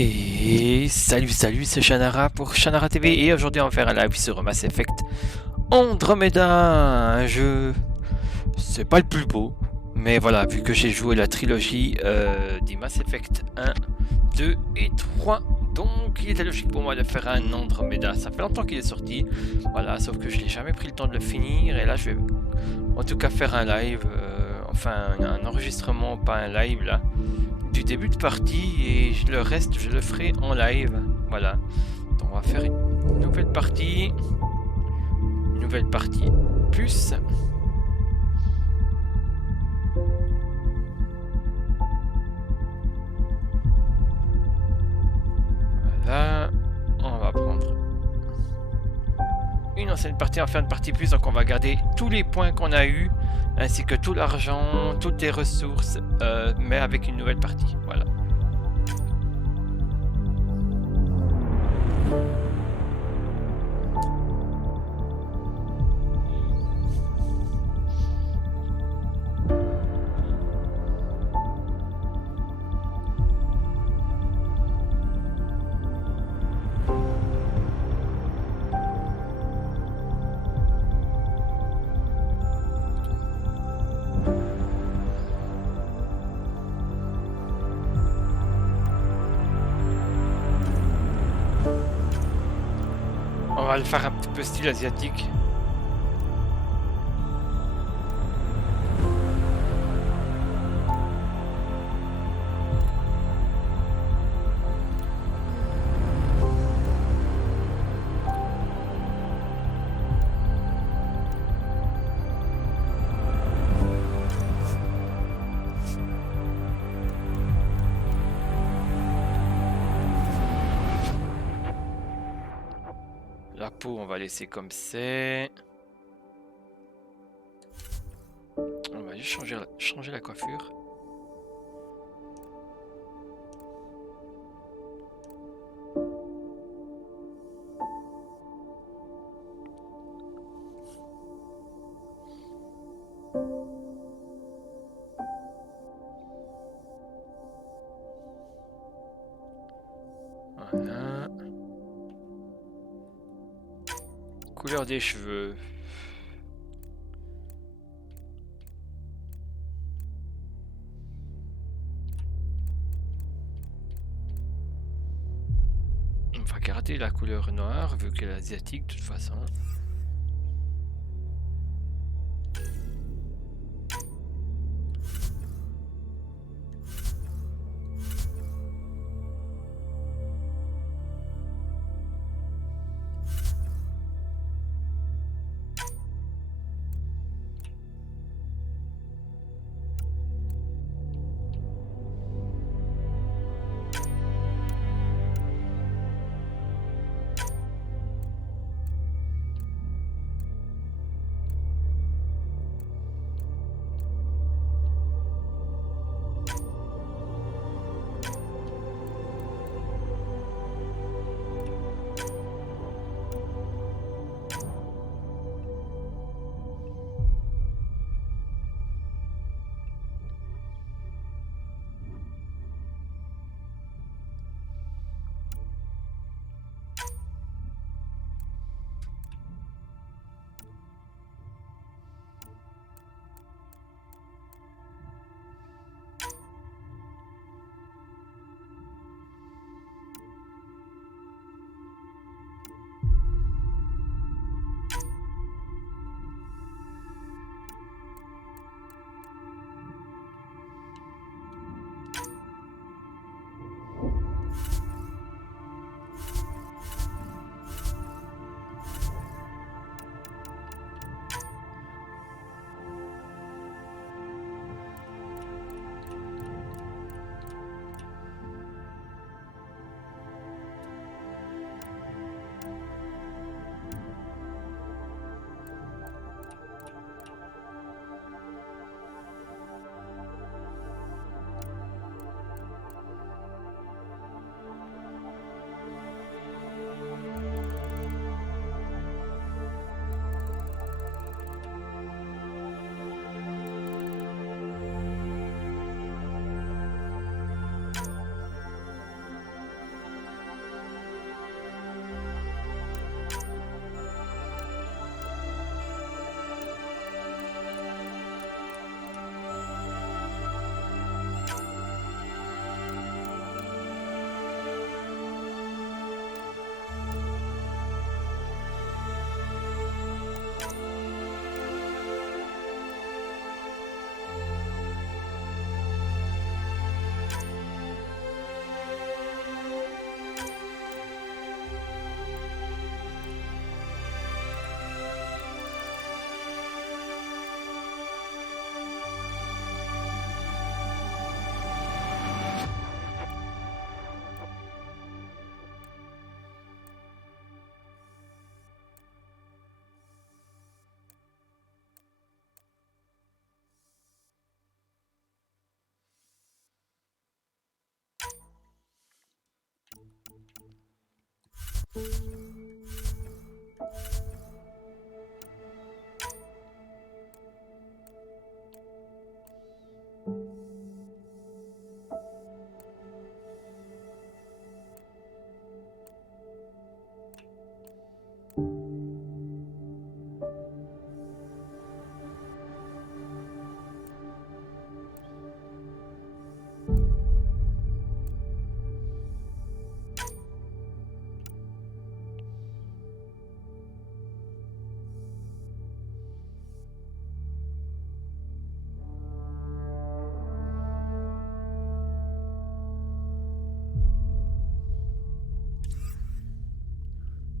Et salut, c'est Shannara pour Shannara TV et aujourd'hui on va faire un live sur Mass Effect Andromeda, un jeu, c'est pas le plus beau, mais voilà, vu que j'ai joué la trilogie des Mass Effect 1, 2 et 3, donc il était logique pour moi de faire un Andromeda. Ça fait longtemps qu'il est sorti, voilà, sauf que je n'ai jamais pris le temps de le finir et là je vais en tout cas faire un live, enfin un enregistrement, pas un live là, du début de partie et le reste je le ferai en live. Voilà. Donc on va faire une nouvelle partie. Une nouvelle partie plus. Voilà. On va prendre une ancienne partie, on va faire une partie plus, donc on va garder tous les points qu'on a eu, ainsi que tout l'argent, toutes les ressources, mais avec une nouvelle partie. Voilà. On va le faire un petit peu style asiatique. La peau, on va laisser comme c'est. On va juste changer la coiffure. Voilà. Couleur des cheveux. On va garder la couleur noire vu qu'elle est asiatique de toute façon.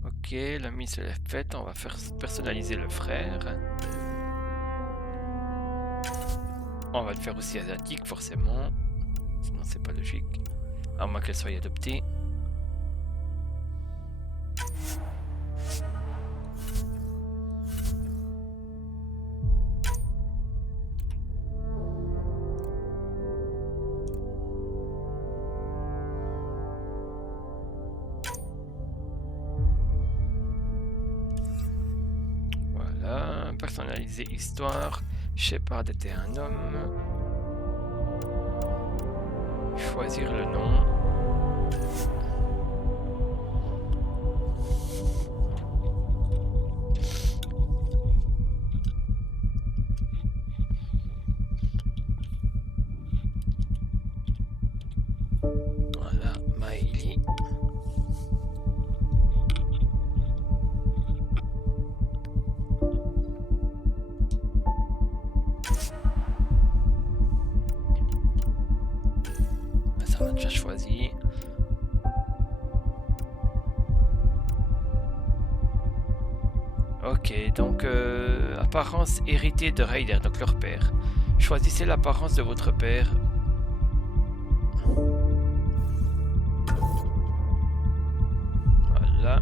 Ok, la mise est faite, on va faire personnaliser le frère. On va le faire aussi asiatique forcément, sinon c'est pas logique, à moins qu'elle soit adoptée. Voilà, personnaliser histoire. Shepard était un homme. Choisir le nom. Voilà, Maëlie. Ça on a déjà choisi. Ok, donc apparence héritée de Raider, donc leur père. Choisissez l'apparence de votre père. Voilà.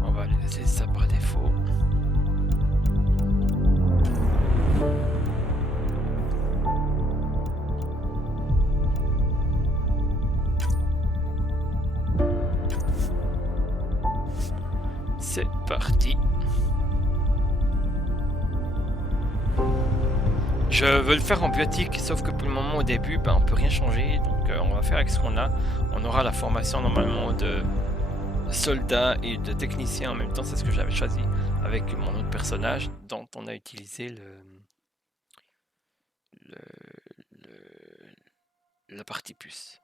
On va laisser ça par défaut. C'est parti. Je veux le faire en biotique, sauf que pour le moment au début, on peut rien changer, donc on va faire avec ce qu'on a. On aura la formation normalement de soldat et de technicien en même temps, c'est ce que j'avais choisi avec mon autre personnage dont on a utilisé la partie puce.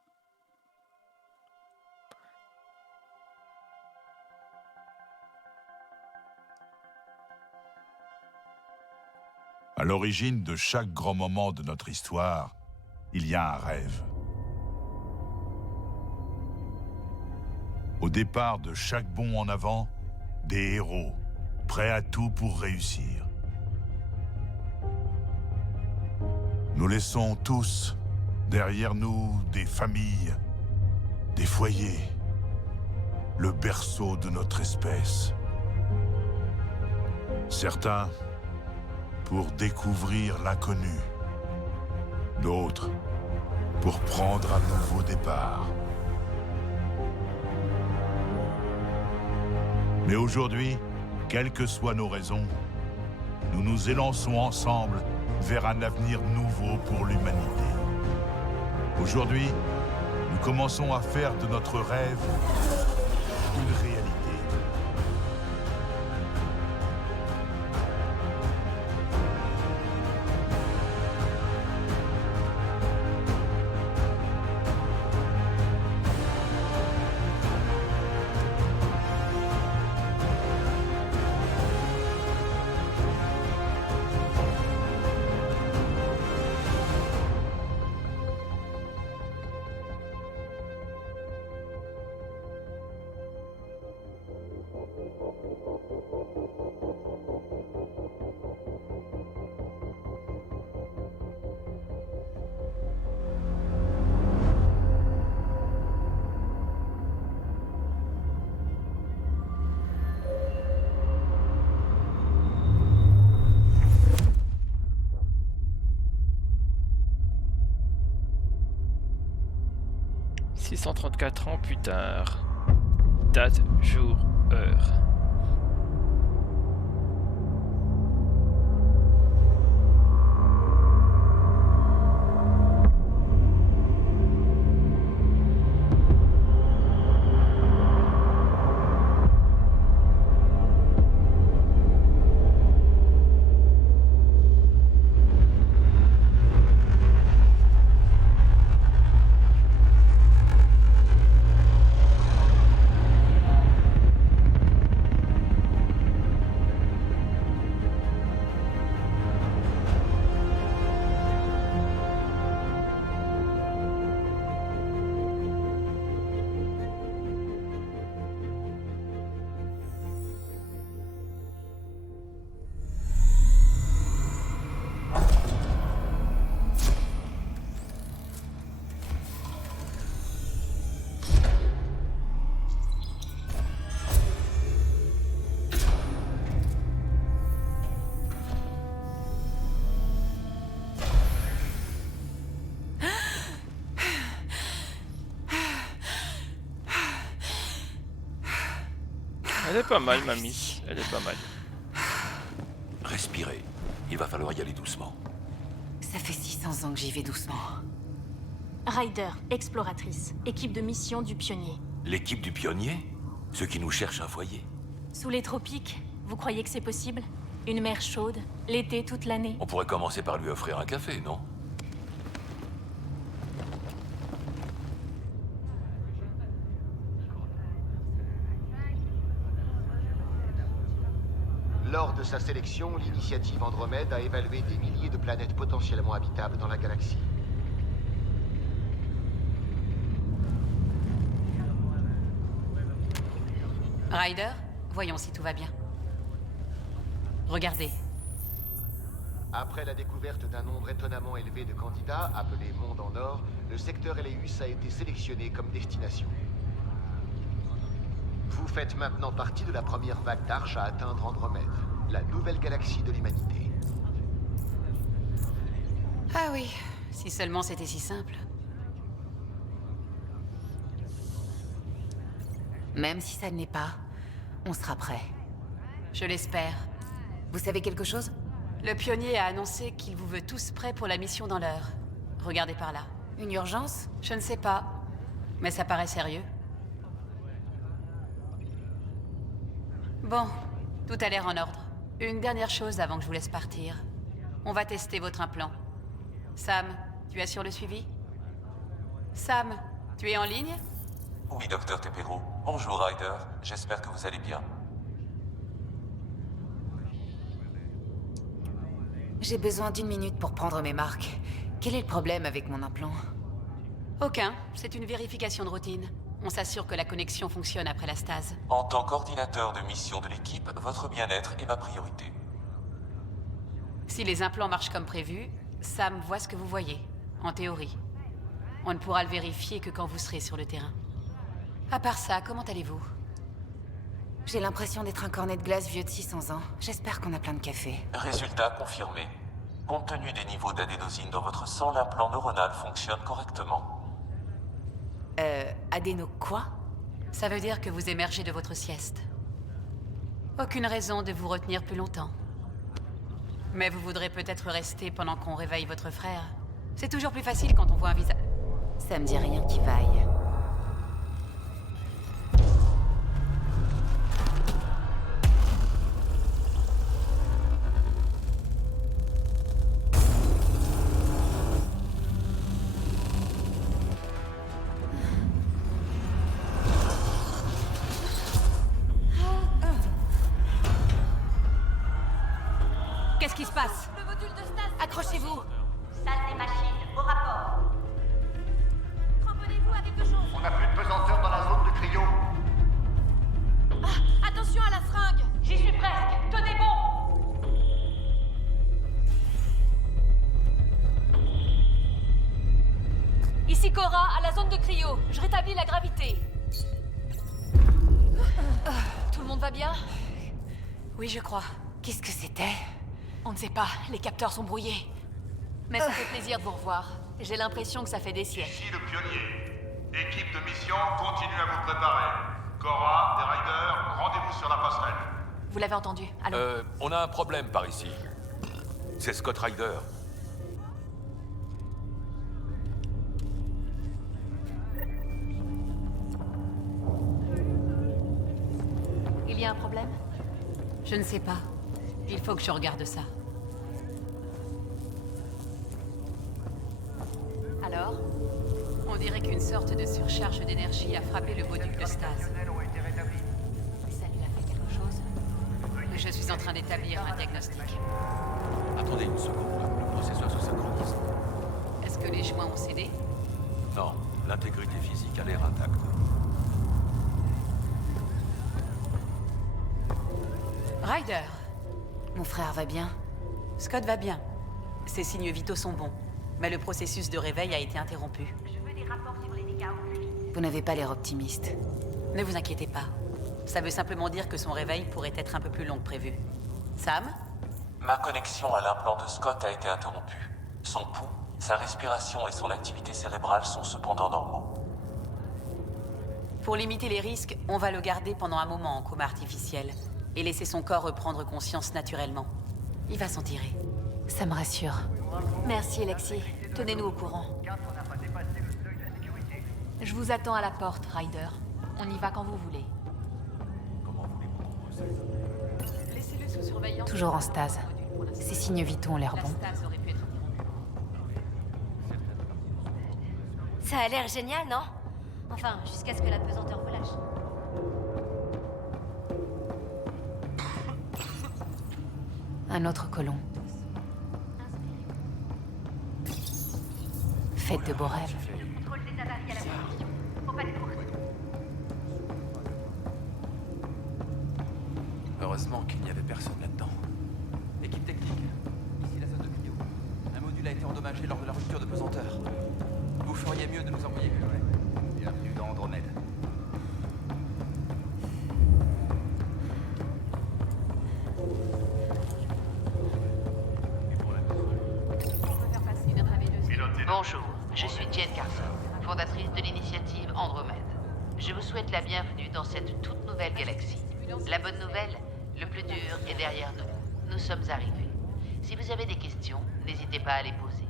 À l'origine de chaque grand moment de notre histoire, il y a un rêve. Au départ de chaque bond en avant, des héros, prêts à tout pour réussir. Nous laissons tous derrière nous des familles, des foyers, le berceau de notre espèce. Certains pour découvrir l'inconnu, d'autres pour prendre un nouveau départ. Mais aujourd'hui, quelles que soient nos raisons, nous nous élançons ensemble vers un avenir nouveau pour l'humanité. Aujourd'hui, nous commençons à faire de notre rêve une réalité. 634 ans plus tard. Date, jour, heure. Elle est pas mal, mamie. Elle est pas mal. Respirez. Il va falloir y aller doucement. Ça fait 600 ans que j'y vais doucement. Ryder, exploratrice, équipe de mission du Pionnier. L'équipe du Pionnier? Ceux qui nous cherchent un foyer. Sous les tropiques, vous croyez que c'est possible? Une mer chaude, l'été toute l'année? On pourrait commencer par lui offrir un café, non? Lors de sa sélection, l'initiative Andromède a évalué des milliers de planètes potentiellement habitables dans la galaxie. Ryder, voyons si tout va bien. Regardez. Après la découverte d'un nombre étonnamment élevé de candidats, appelé Monde en Or, le secteur Eleus a été sélectionné comme destination. Vous faites maintenant partie de la première vague d'Arche à atteindre Andromède, la nouvelle galaxie de l'humanité. Ah oui, si seulement c'était si simple. Même si ça ne l'est pas, on sera prêt. Je l'espère. Vous savez quelque chose? Le Pionnier a annoncé qu'il vous veut tous prêts pour la mission dans l'heure. Regardez par là. Une urgence? Je ne sais pas, mais ça paraît sérieux. Bon, tout a l'air en ordre. Une dernière chose avant que je vous laisse partir. On va tester votre implant. Sam, tu assures le suivi? Sam, tu es en ligne? Oui, docteur Tepero. Bonjour, Ryder. J'espère que vous allez bien. J'ai besoin d'1 minute pour prendre mes marques. Quel est le problème avec mon implant? Aucun. C'est une vérification de routine. On s'assure que la connexion fonctionne après la stase. En tant qu'ordinateur de mission de l'équipe, votre bien-être est ma priorité. Si les implants marchent comme prévu, Sam voit ce que vous voyez, en théorie. On ne pourra le vérifier que quand vous serez sur le terrain. À part ça, comment allez-vous? J'ai l'impression d'être un cornet de glace vieux de 600 ans. J'espère qu'on a plein de café. Résultat confirmé. Compte tenu des niveaux d'adénosine dans votre sang, l'implant neuronal fonctionne correctement. Adéno quoi? Ça veut dire que vous émergez de votre sieste. Aucune raison de vous retenir plus longtemps. Mais vous voudrez peut-être rester pendant qu'on réveille votre frère. C'est toujours plus facile quand on voit un visage... Ça me dit rien qui vaille. Qu'est-ce qui se passe? Le module de stase. Accrochez-vous! Salle des machines, au rapport. Cramponnez-vous à quelque chose. On n'a plus de pesanteur dans la zone de cryo. Ah, attention à la fringue. J'y suis presque. Tenez bon. Ici Cora, à la zone de cryo. Je rétablis la gravité. Tout le monde va bien? Oui, je crois. Qu'est-ce que c'était? On ne sait pas, les capteurs sont brouillés. Mais ça fait plaisir de vous revoir. J'ai l'impression que ça fait des siècles. Ici le Pionnier. Équipe de mission, continuez à vous préparer. Cora, des Riders, rendez-vous sur la passerelle. Vous l'avez entendu. Allô. On a un problème par ici. C'est Scott Ryder. Il y a un problème? Je ne sais pas. Il faut que je regarde ça. Alors? On dirait qu'une sorte de surcharge d'énergie a frappé le module de stase. Ça lui a fait quelque chose? Je suis en train d'établir un diagnostic. Attendez une seconde, le processeur se synchronise. Est-ce que les joints ont cédé? Non, l'intégrité physique a l'air intacte. Ryder! Mon frère va bien. Scott va bien. Ses signes vitaux sont bons. Mais le processus de réveil a été interrompu. Je veux des rapports sur les dégâts au plus vite. Vous n'avez pas l'air optimiste. Ne vous inquiétez pas. Ça veut simplement dire que son réveil pourrait être un peu plus long que prévu. Sam? Ma connexion à l'implant de Scott a été interrompue. Son pouls, sa respiration et son activité cérébrale sont cependant normaux. Pour limiter les risques, on va le garder pendant un moment en coma artificiel et laisser son corps reprendre conscience naturellement. Il va s'en tirer. Ça me rassure. Merci, Lexi. Tenez-nous au courant. Je vous attends à la porte, Ryder. On y va quand vous voulez. Laissez-le sous surveillance. Toujours en stase. Ses signes vitaux ont l'air La bons. stase aurait pu être interrompue. Ça a l'air génial, non? Enfin, jusqu'à ce que la pesanteur relâche. Un autre colon. Faites de beaux rêves. Contrôle des avaries à la position. Faut pas de course. Heureusement qu'il n'y avait personne là-dedans. Équipe technique, ici la zone de cryo. Un module a été endommagé lors de la rupture de pesanteur. Vous feriez mieux de nous envoyer plus loin. Bienvenue dans Andromède. Bonjour, je suis Jen Carson, fondatrice de l'initiative Andromède. Je vous souhaite la bienvenue dans cette toute nouvelle galaxie. La bonne nouvelle, le plus dur est derrière nous. Nous sommes arrivés. Si vous avez des questions, n'hésitez pas à les poser.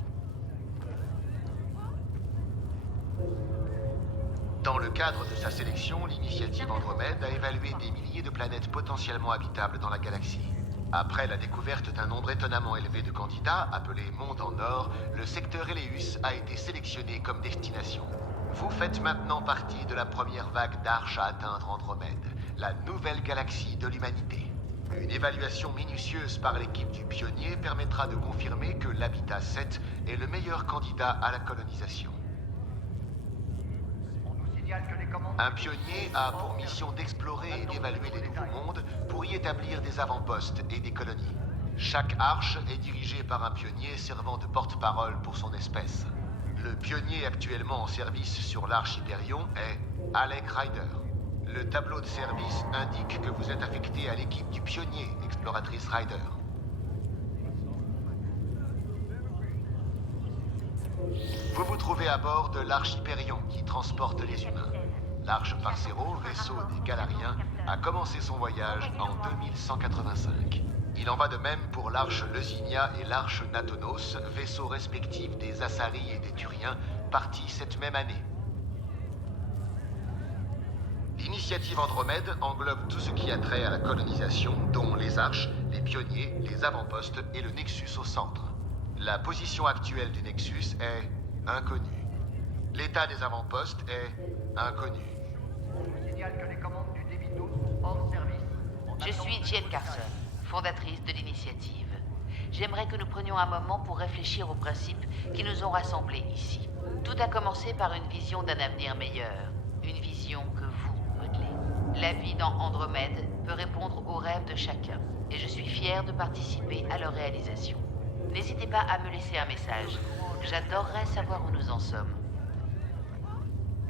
Dans le cadre de sa sélection, l'initiative Andromède a évalué des milliers de planètes potentiellement habitables dans la galaxie. Après la découverte d'un nombre étonnamment élevé de candidats, appelés Monde en Or, le secteur Eleus a été sélectionné comme destination. Vous faites maintenant partie de la première vague d'arches à atteindre Andromède, la nouvelle galaxie de l'humanité. Une évaluation minutieuse par l'équipe du Pionnier permettra de confirmer que l'Habitat 7 est le meilleur candidat à la colonisation. Un pionnier a pour mission d'explorer et d'évaluer les nouveaux mondes pour y établir des avant-postes et des colonies. Chaque arche est dirigée par un pionnier servant de porte-parole pour son espèce. Le pionnier actuellement en service sur l'arche Hyperion est Alec Ryder. Le tableau de service indique que vous êtes affecté à l'équipe du pionnier, exploratrice Ryder. Vous vous trouvez à bord de l'arche Hyperion qui transporte les humains. L'arche Parcero, vaisseau des Galariens, a commencé son voyage en 2185. Il en va de même pour l'arche Leusinia et l'arche Natonos, vaisseaux respectifs des Asari et des Turiens, partis cette même année. L'initiative Andromède englobe tout ce qui a trait à la colonisation, dont les arches, les pionniers, les avant-postes et le Nexus au centre. La position actuelle du Nexus est inconnue. L'état des avant-postes est inconnu. Je suis Jen Carson, fondatrice de l'initiative. J'aimerais que nous prenions un moment pour réfléchir aux principes qui nous ont rassemblés ici. Tout a commencé par une vision d'un avenir meilleur, une vision que vous modelez. La vie dans Andromède peut répondre aux rêves de chacun, et je suis fière de participer à leur réalisation. N'hésitez pas à me laisser un message. J'adorerais savoir où nous en sommes.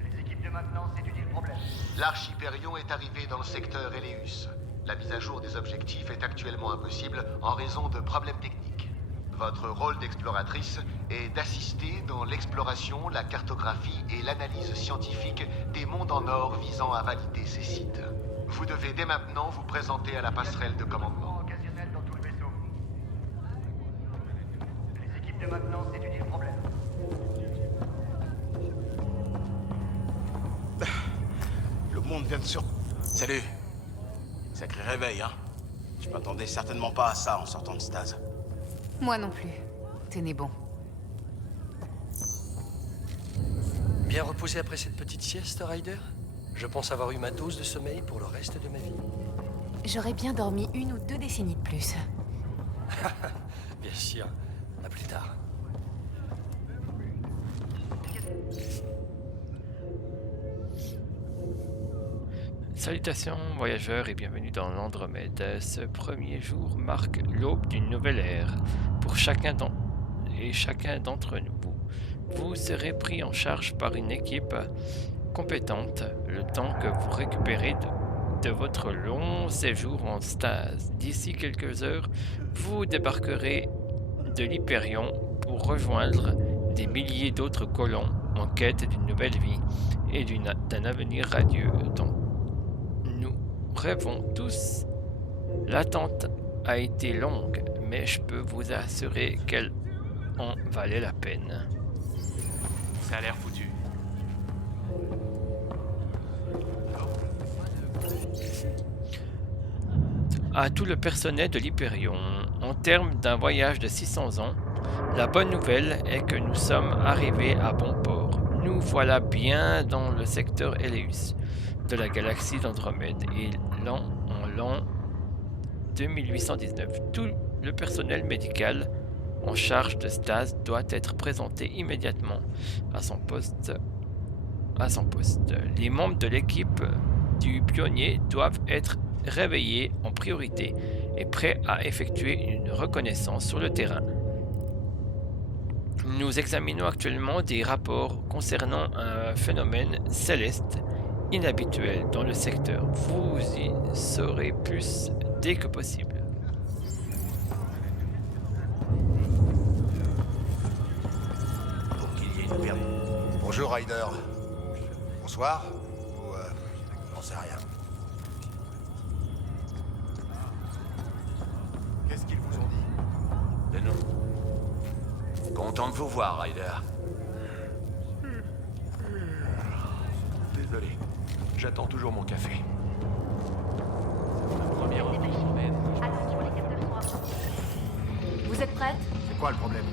Les équipes de maintenance étudient le problème. L'arche Hyperion est arrivée dans le secteur Eleus. La mise à jour des objectifs est actuellement impossible en raison de problèmes techniques. Votre rôle d'exploratrice est d'assister dans l'exploration, la cartographie et l'analyse scientifique des mondes en or visant à valider ces sites. Vous devez dès maintenant vous présenter à la passerelle de commandement. Occasionnel dans tout le vaisseau. Les équipes de maintenance étudient le problème. Le monde vient de sur... Salut. Sacré réveil, hein. Je m'attendais certainement pas à ça en sortant de stase. Moi non plus. Tenez bon. Bien reposé après cette petite sieste, Ryder? Je pense avoir eu ma dose de sommeil pour le reste de ma vie. J'aurais bien dormi 1 ou 2 décennies de plus. Bien sûr. À plus tard. Salutations voyageurs et bienvenue dans l'Andromède. Ce premier jour marque l'aube d'une nouvelle ère. Pour chacun d'entre nous, vous serez pris en charge par une équipe compétente le temps que vous récupérez de votre long séjour en stase. D'ici quelques heures, vous débarquerez de l'Hyperion pour rejoindre des milliers d'autres colons en quête d'une nouvelle vie et d'un avenir radieux dont nous rêvons tous. L'attente a été longue, mais je peux vous assurer qu'elle en valait la peine. Ça a l'air foutu. À tout le personnel de l'Hyperion, en termes d'un voyage de 600 ans, la bonne nouvelle est que nous sommes arrivés à bon port. Nous voilà bien dans le secteur Eleus de la galaxie d'Andromède et en l'an 2819. Tout le personnel médical en charge de stase doit être présenté immédiatement à son poste. Les membres de l'équipe du pionnier doivent être réveillés en priorité et prêts à effectuer une reconnaissance sur le terrain. Nous examinons actuellement des rapports concernant un phénomène céleste inhabituel dans le secteur. Vous y saurez plus dès que possible. Pour qu'il y ait une perte. Bonjour Ryder. Bonsoir. Ou j'en sais rien. Qu'est-ce qu'ils vous ont dit? De nous. Content de vous voir, Ryder. Désolé. J'attends toujours mon café. Première Andromède. Attention, les capteurs sont absents. Vous êtes prête? C'est quoi le problème?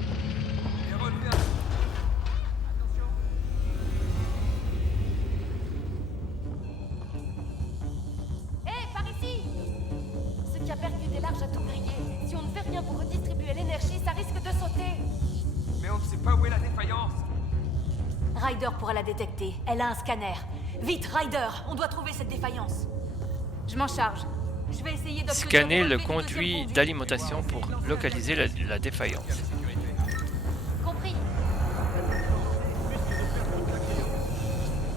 Hé, par ici! Ce qui a percuté l'arche a tout grillé. Si on ne fait rien pour redistribuer l'énergie, ça risque de sauter. Mais on ne sait pas où est la défaillance. Ryder pourra la détecter. Elle a un scanner. Vite, Ryder! On doit trouver cette défaillance. Je m'en charge. Je vais essayer d'obtenir... Scanner le conduit d'alimentation pour localiser la défaillance. Compris.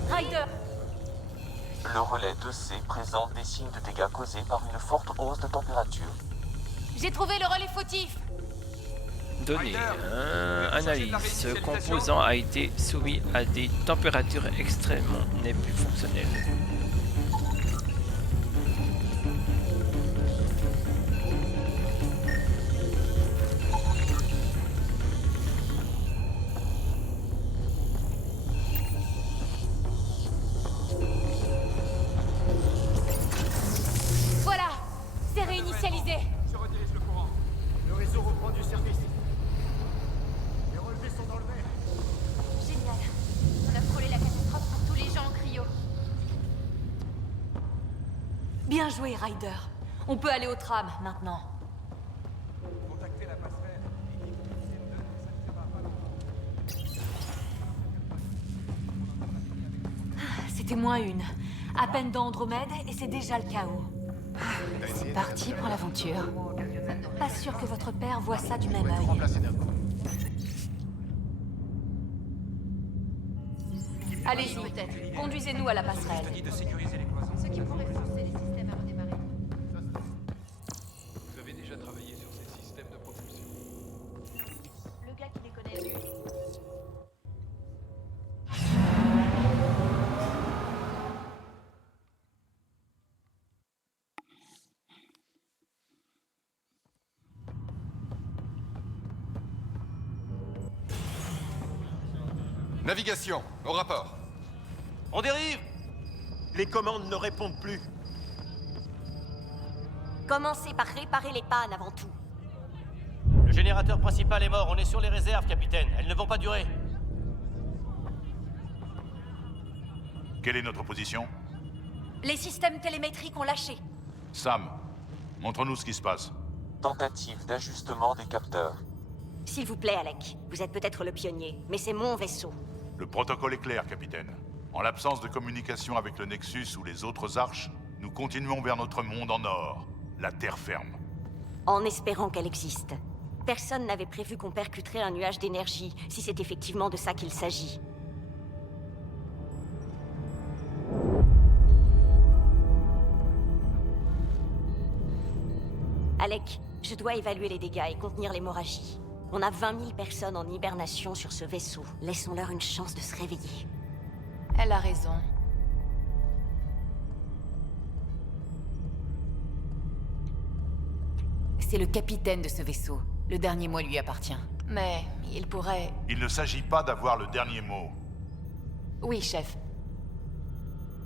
Ryder! Le relais 2C présente des signes de dégâts causés par une forte hausse de température. J'ai trouvé le relais fautif. Données. Analyse. Ce composant a été soumis à des températures extrêmement n'est plus fonctionnel. Voilà, c'est réinitialisé. Je redirige le courant. Le réseau reprend du service. Les relevés sont dans le vert. Génial. On a frôlé la catastrophe pour tous les gens en cryo. Bien joué, Ryder. On peut aller au tram, maintenant. Contactez la passerelle. C'était -1. À peine dans Andromède et c'est déjà le chaos. C'est parti pour l'aventure. Pas sûr que votre père voit ça du même œil. Remplacé d'un coup. Allez-y, conduisez-nous à la passerelle. De sécuriser les cloisons. Ceux qui pourraient forcer les systèmes à redémarrer. Vous avez déjà travaillé sur ces systèmes de propulsion. Navigation, au rapport. On dérive! Les commandes ne répondent plus. Commencez par réparer les pannes avant tout. Le générateur principal est mort, on est sur les réserves, capitaine. Elles ne vont pas durer. Quelle est notre position? Les systèmes télémétriques ont lâché. Sam, montre-nous ce qui se passe. Tentative d'ajustement des capteurs. S'il vous plaît, Alec. Vous êtes peut-être le pionnier, mais c'est mon vaisseau. Le protocole est clair, capitaine. En l'absence de communication avec le Nexus ou les autres arches, nous continuons vers notre monde en or, la terre ferme. En espérant qu'elle existe. Personne n'avait prévu qu'on percuterait un nuage d'énergie, si c'est effectivement de ça qu'il s'agit. Alec, je dois évaluer les dégâts et contenir l'hémorragie. On a 20 000 personnes en hibernation sur ce vaisseau. Laissons-leur une chance de se réveiller. Elle a raison. C'est le capitaine de ce vaisseau. Le dernier mot lui appartient. Mais il pourrait... Il ne s'agit pas d'avoir le dernier mot. Oui, chef.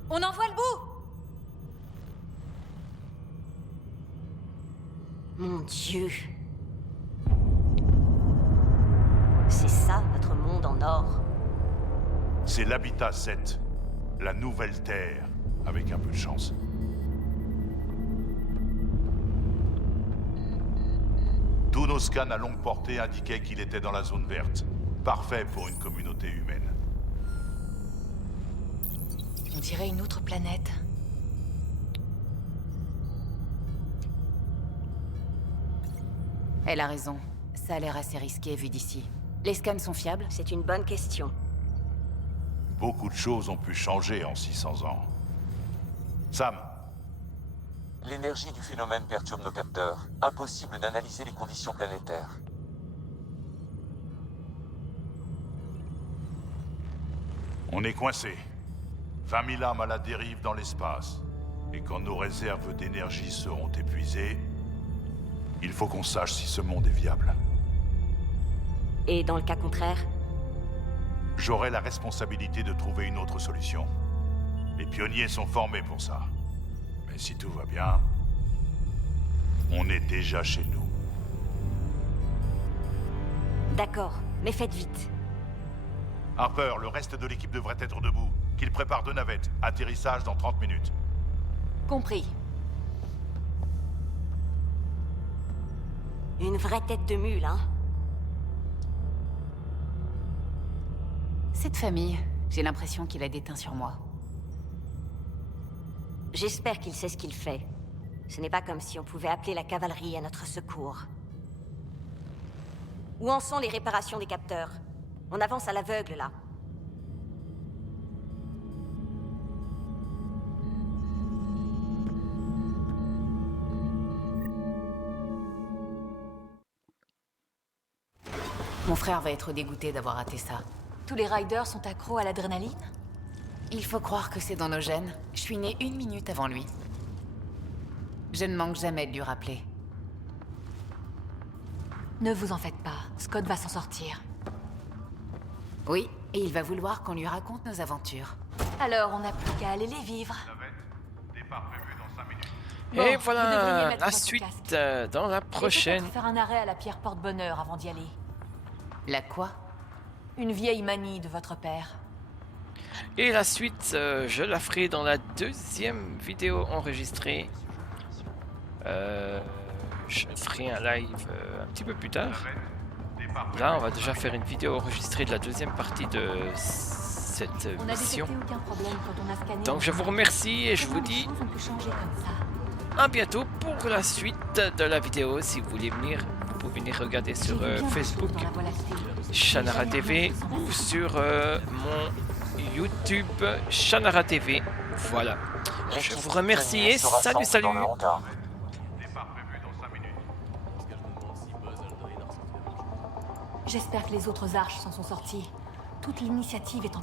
On en voit le bout! Mon Dieu. C'est ça, notre monde en or. C'est l'Habitat 7, la nouvelle Terre, avec un peu de chance. Tous nos scans à longue portée indiquaient qu'il était dans la zone verte. Parfait pour une communauté humaine. On dirait une autre planète. Elle a raison. Ça a l'air assez risqué vu d'ici. Les scans sont fiables? C'est une bonne question. Beaucoup de choses ont pu changer en 600 ans. Sam, L'énergie du phénomène perturbe nos capteurs. Impossible d'analyser les conditions planétaires. on est coincé. 20 000 âmes à la dérive dans l'espace. Et quand nos réserves d'énergie seront épuisées, il faut qu'on sache si ce monde est viable. Et dans le cas contraire? J'aurai la responsabilité de trouver une autre solution. Les pionniers sont formés pour ça. Mais si tout va bien, on est déjà chez nous. D'accord, mais faites vite. Harper, le reste de l'équipe devrait être debout. Qu'ils préparent 2 navettes. Atterrissage dans 30 minutes. Compris. Une vraie tête de mule, hein? Cette famille, j'ai l'impression qu'il a déteint sur moi. J'espère qu'il sait ce qu'il fait. Ce n'est pas comme si on pouvait appeler la cavalerie à notre secours. Où en sont les réparations des capteurs? On avance à l'aveugle, là. Mon frère va être dégoûté d'avoir raté ça. Tous les riders sont accros à l'adrénaline? Il faut croire que c'est dans nos gènes. Je suis né 1 minute avant lui. Je ne manque jamais de lui rappeler. Ne vous en faites pas, Scott va s'en sortir. Oui, et il va vouloir qu'on lui raconte nos aventures. Alors on n'a plus qu'à aller les vivre. Et Bon, voilà vous devriez mettre la votre suite casque. dans la Et prochaine. peut-être faire un arrêt à la pierre porte-bonheur avant d'y aller. La quoi? Une vieille manie de votre père. Et la suite, je la ferai dans la 2e vidéo enregistrée. Je ferai un live un petit peu plus tard. Là, on va déjà faire une vidéo enregistrée de la 2e partie de cette On n'a mission. détecté aucun problème quand on a scanné. Donc je vous remercie et je vous dis On peut changer comme ça. à bientôt pour la suite de la vidéo. Si vous voulez venir, vous pouvez venir regarder sur Facebook, Shannara TV, ou sur mon YouTube, Shannara TV. Voilà. Je vous remercie et salut, salut. J'espère que les autres arches s'en sont sorties. Toute l'initiative est en